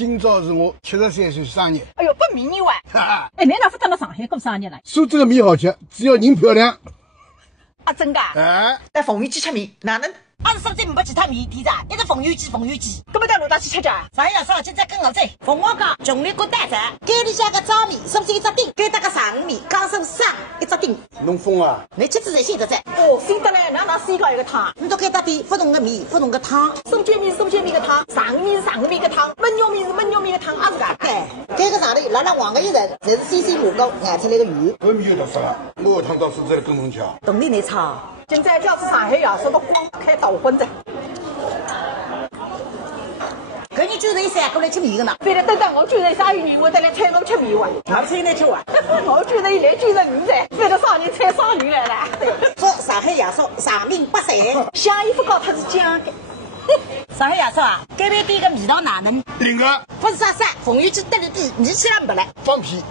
今朝是我73岁生日。哎呦，不迷你哇！哎，你哪副到了上海过生日了？苏州的米好吃，只要人漂亮。啊，真的？哎，在凤园鸡吃面，哪能？24岁没其他面店长，一直凤园鸡。搿么到路大去吃家？上夜烧今朝跟我走。凤凰岗穷力锅带着，街里向个糟面，是不是一只丁？给搭个上面，刚手上一只丁。侬疯啊？你妻子才信得在。哦，信得嘞，拿水搞一个汤。你都该搭点不同的面，不同的汤。苏卷面的汤，上面的汤，焖肉面的汤，也是噶。哎，这个上头辣黄个一层，侪是鲜蘑菇熬出来的鱼。搿面有特色了，我下趟到苏州来跟侬吃。动力难炒。现在叫是上海呀，什么光开倒荤的。搿人居然三过来吃面的呢？对了，等等，我居然啥有人会得来菜场吃面哇？我菜来吃哇？我居然来95噻，为了少年菜少女来了。说上海夜烧长命百岁，香衣服高它是讲的。上海夜烧啊，搿饭店的味道哪能？另个不是啥，凤园鸡得里比米起来没了。放屁。